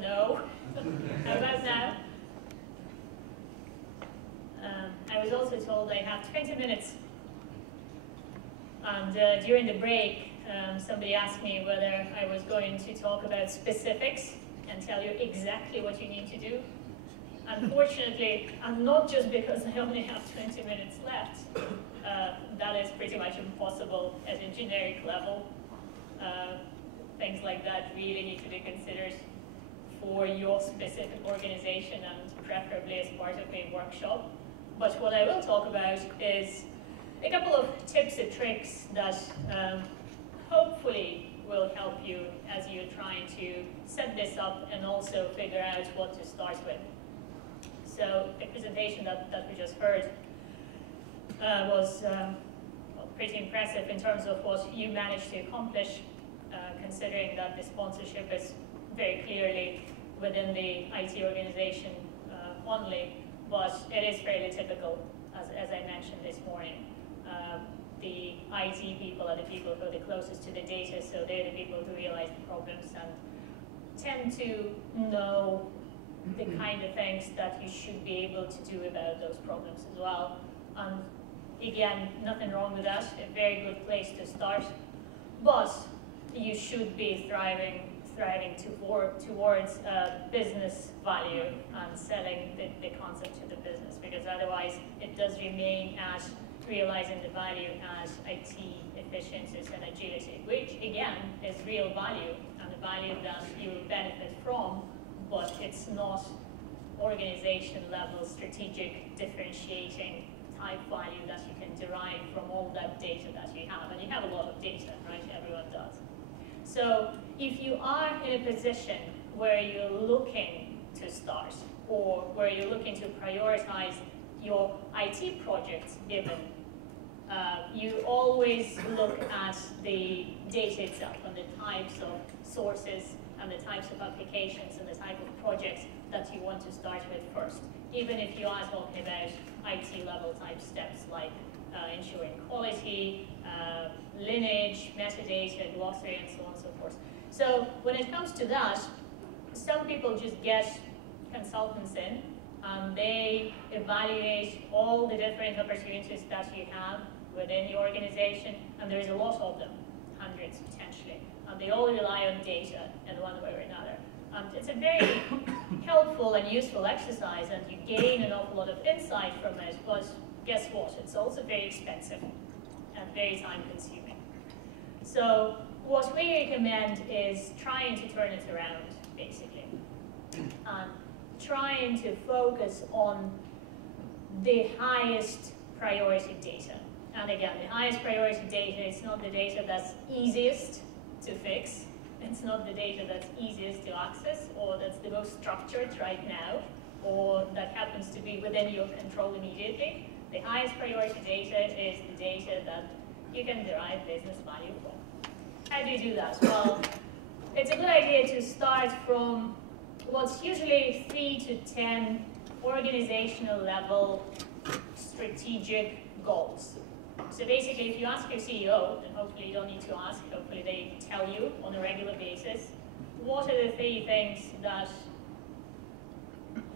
no. How about now? I was also told I have 20 minutes. And during the break, somebody asked me whether I was going to talk about specifics and tell you exactly what you need to do. Unfortunately, and not just because I only have 20 minutes left, that is pretty much impossible at a generic level. Things like that really need to be considered for your specific organization and preferably as part of a workshop. But what I will talk about is a couple of tips and tricks that hopefully will help you as you're trying to set this up and also figure out what to start with. So the presentation that we just heard was pretty impressive in terms of what you managed to accomplish, considering that the sponsorship is very clearly within the IT organization only, but it is fairly typical, as I mentioned this morning. The IT people are the people who are the closest to the data, so they're the people who realize the problems and tend to know the kind of things that you should be able to do about those problems as well. And again, nothing wrong with that, a very good place to start, but you should be thriving towards business value and selling the concept to the business, because otherwise it does remain at realizing the value as IT efficiencies and agility, which again is real value and the value that you will benefit from, but it's not organization level strategic differentiating type value that you can derive from all that data that you have. And you have a lot of data, right? Everyone does. So if you are in a position where you're looking to start or where you're looking to prioritize your IT projects even, you always look at the data itself and the types of sources and the types of applications and the type of projects that you want to start with first, even if you are talking about IT level type steps like ensuring quality, lineage, metadata, glossary, and so on and so forth. So when it comes to that, some people just get consultants in and they evaluate all the different opportunities that you have within your organization, and there's a lot of them, hundreds potentially, and they all rely on data in one way or another. It's a very helpful and useful exercise, and you gain an awful lot of insight from it, but guess what? It's also very expensive and very time-consuming. So what we recommend is trying to turn it around, basically, and trying to focus on the highest priority data. And again, the highest priority data is not the data that's easiest to fix. It's not the data that's easiest to access or that's the most structured right now or that happens to be within your control immediately. The highest priority data is the data that you can derive business value from. How do you do that? Well, it's a good idea to start from what's usually 3 to 10 organizational level strategic goals. So basically, if you ask your CEO, and hopefully you don't need to ask, hopefully they tell you on a regular basis, what are the 3 things that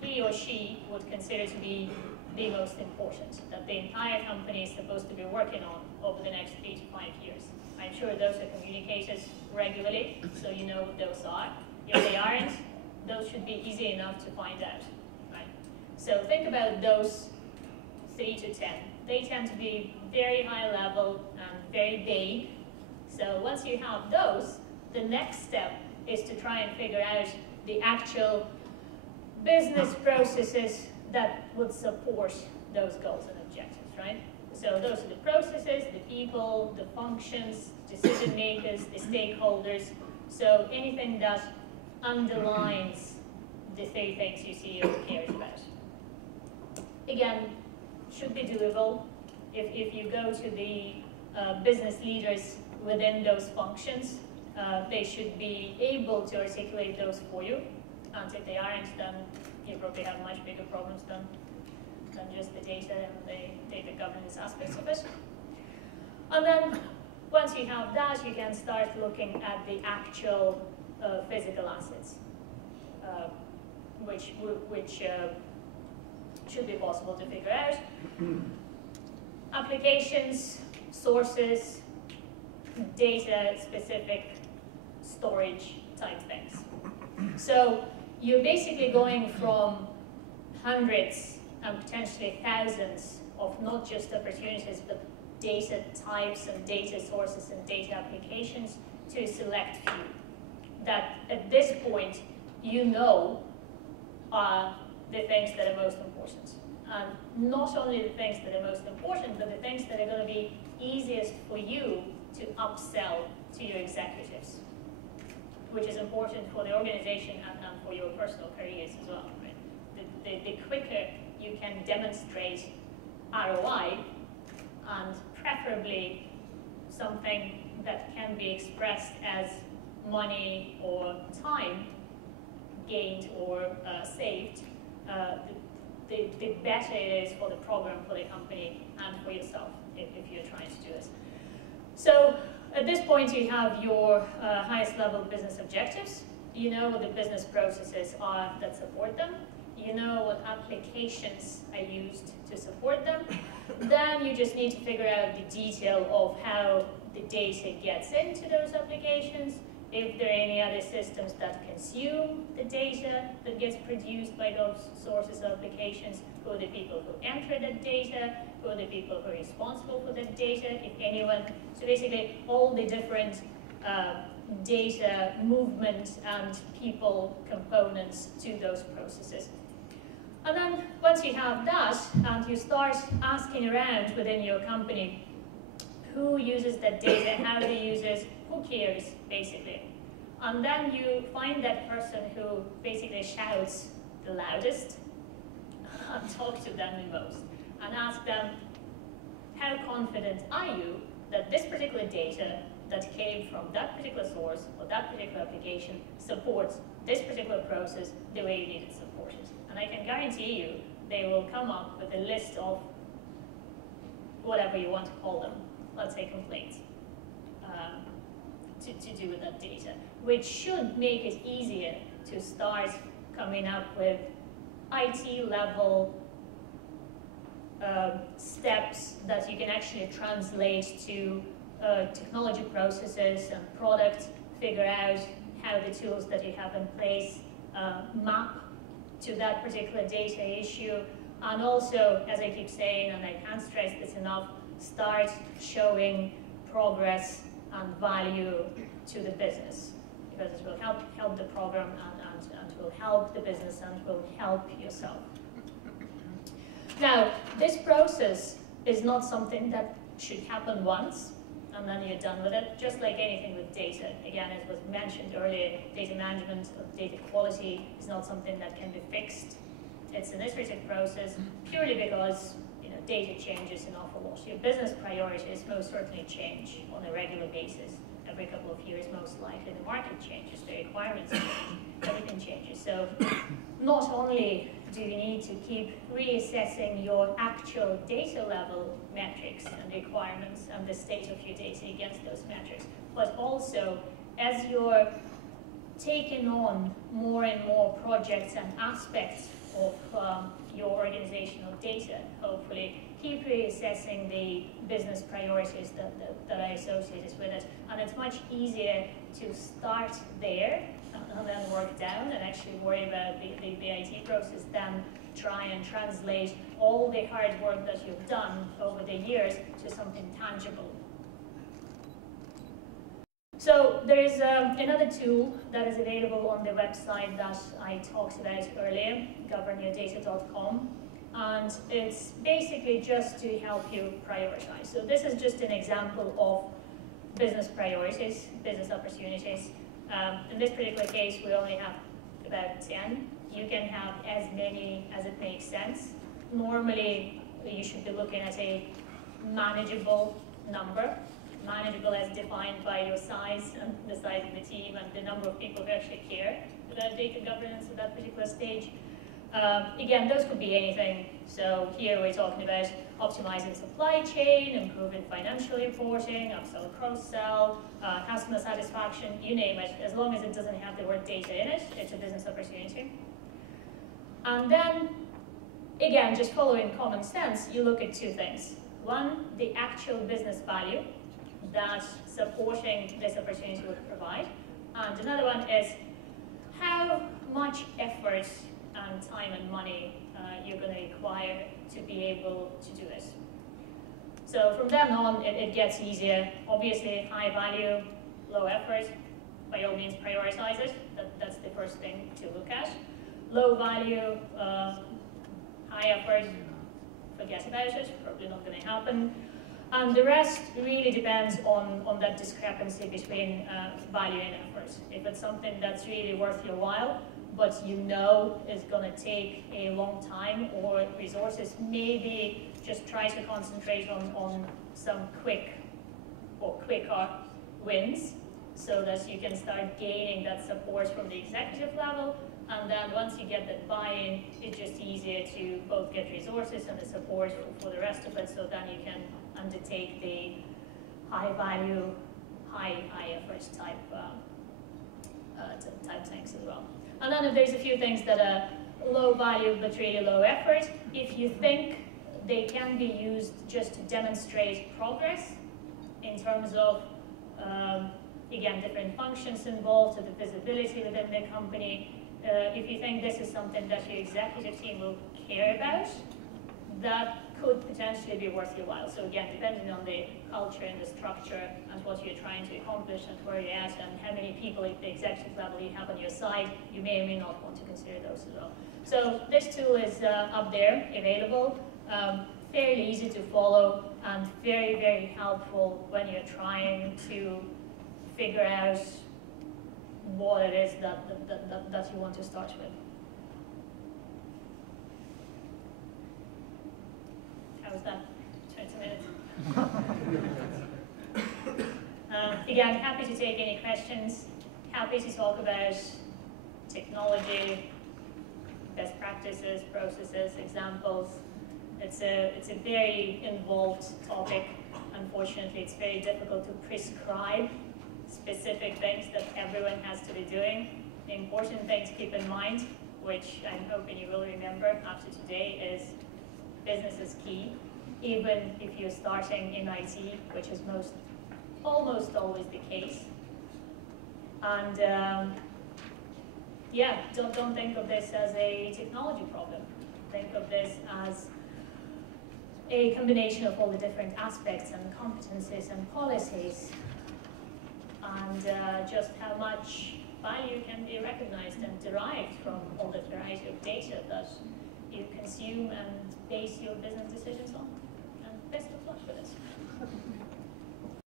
he or she would consider to be the most important, that the entire company is supposed to be working on over the next 3 to 5 years. I'm sure those are communicated regularly, so you know what those are. If they aren't, those should be easy enough to find out, right? So think about those 3 to 10. They tend to be very high level and very vague. So once you have those, the next step is to try and figure out the actual business processes that would support those goals and objectives, right? So those are the processes, the people, the functions, decision makers, the stakeholders. So anything that underlines the 3 things your CEO cares about. Again, should be doable. If you go to the business leaders within those functions, they should be able to articulate those for you. And if they aren't, then you probably have much bigger problems than just the data and the data governance aspects of it. And then once you have that, you can start looking at the actual physical assets. which should be possible to figure out. Applications, sources, data-specific storage type things. So you're basically going from hundreds and potentially thousands of not just opportunities, but data types and data sources and data applications to a select few that at this point you know are the things that are most important. And not only the things that are most important, but the things that are going to be easiest for you to upsell to your executives, which is important for the organization and for your personal careers as well. Right? The quicker you can demonstrate ROI, and preferably something that can be expressed as money or time gained or saved, the better it is for the program, for the company, and for yourself if you're trying to do this. So at this point you have your highest level business objectives. You know what the business processes are that support them. You know what applications are used to support them. Then you just need to figure out the detail of how the data gets into those applications, if there are any other systems that consume the data that gets produced by those sources of applications, who are the people who enter that data, who are the people who are responsible for that data, if anyone. So basically all the different data movement and people components to those processes. And then once you have that, and you start asking around within your company, who uses that data, how they use it, who cares, basically. And then you find that person who basically shouts the loudest and talk to them the most. And ask them, how confident are you that this particular data that came from that particular source or that particular application supports this particular process the way you need it supported? And I can guarantee you they will come up with a list of whatever you want to call them, let's say complaints, to do with that data, which should make it easier to start coming up with IT level steps that you can actually translate to technology processes and product, figure out how the tools that you have in place map to that particular data issue, and also, as I keep saying, and I can't stress this enough, start showing progress and value to the business, because it will help the program and will help the business and will help yourself. Now, this process is not something that should happen once and then you're done with it, just like anything with data. Again, as was mentioned earlier, data management of data quality is not something that can be fixed. It's an iterative process purely because data changes an awful lot. Your business priorities most certainly change on a regular basis. Every couple of years, most likely, the market changes, the requirements change, everything changes. So not only do you need to keep reassessing your actual data level metrics and requirements and the state of your data against those metrics, but also as you're taking on more and more projects and aspects of your organizational data, hopefully keep reassessing the business priorities that are associated with it. And it's much easier to start there and then work down and actually worry about the IT process than try and translate all the hard work that you've done over the years to something tangible. So there is another tool that is available on the website that I talked about earlier, governyourdata.com, and it's basically just to help you prioritize. So this is just an example of business priorities, business opportunities. In this particular case, we only have about 10. You can have as many as it makes sense. Normally, you should be looking at a manageable number. Manageable as defined by your size and the size of the team and the number of people who actually care about data governance at that particular stage. Again, those could be anything. So here we're talking about optimizing supply chain, improving financial reporting, upsell, cross-sell, customer satisfaction, you name it. As long as it doesn't have the word data in it, it's a business opportunity. And then, again, just following common sense, you look at two things. One, the actual business value that supporting this opportunity would provide. And another one is how much effort and time and money you're going to require to be able to do this. So from then on, it gets easier. Obviously, high value, low effort, by all means prioritize it. That's the first thing to look at. Low value, high effort, forget about it, probably not going to happen. And the rest really depends on that discrepancy between value and effort. If it's something that's really worth your while, but you know is going to take a long time or resources, maybe just try to concentrate on some quicker wins so that you can start gaining that support from the executive level. And then once you get that buy-in, it's just easier to both get resources and the support for the rest of it, so then you can undertake the high value, high effort type things as well. And then if there's a few things that are low value but really low effort, if you think they can be used just to demonstrate progress in terms of, again, different functions involved, so the visibility within the company, if you think this is something that your executive team will care about, that could potentially be worth your while. So again, depending on the culture and the structure and what you're trying to accomplish and where you're at and how many people at the executive level you have on your side, you may or may not want to consider those as well. So this tool is up there, available, fairly easy to follow and very, very helpful when you're trying to figure out what it is that you want to start with. How was that? 20 minutes. Again, happy to take any questions. Happy to talk about technology, best practices, processes, examples. It's a very involved topic. Unfortunately, it's very difficult to prescribe specific things that everyone has to be doing. The important thing to keep in mind, which I'm hoping you will remember after today, is business is key. Even if you're starting in IT, which is almost always the case. And yeah, don't think of this as a technology problem. Think of this as a combination of all the different aspects and competencies and policies, and just how much value can be recognized and derived from all the variety of data that you consume and base your business decisions on.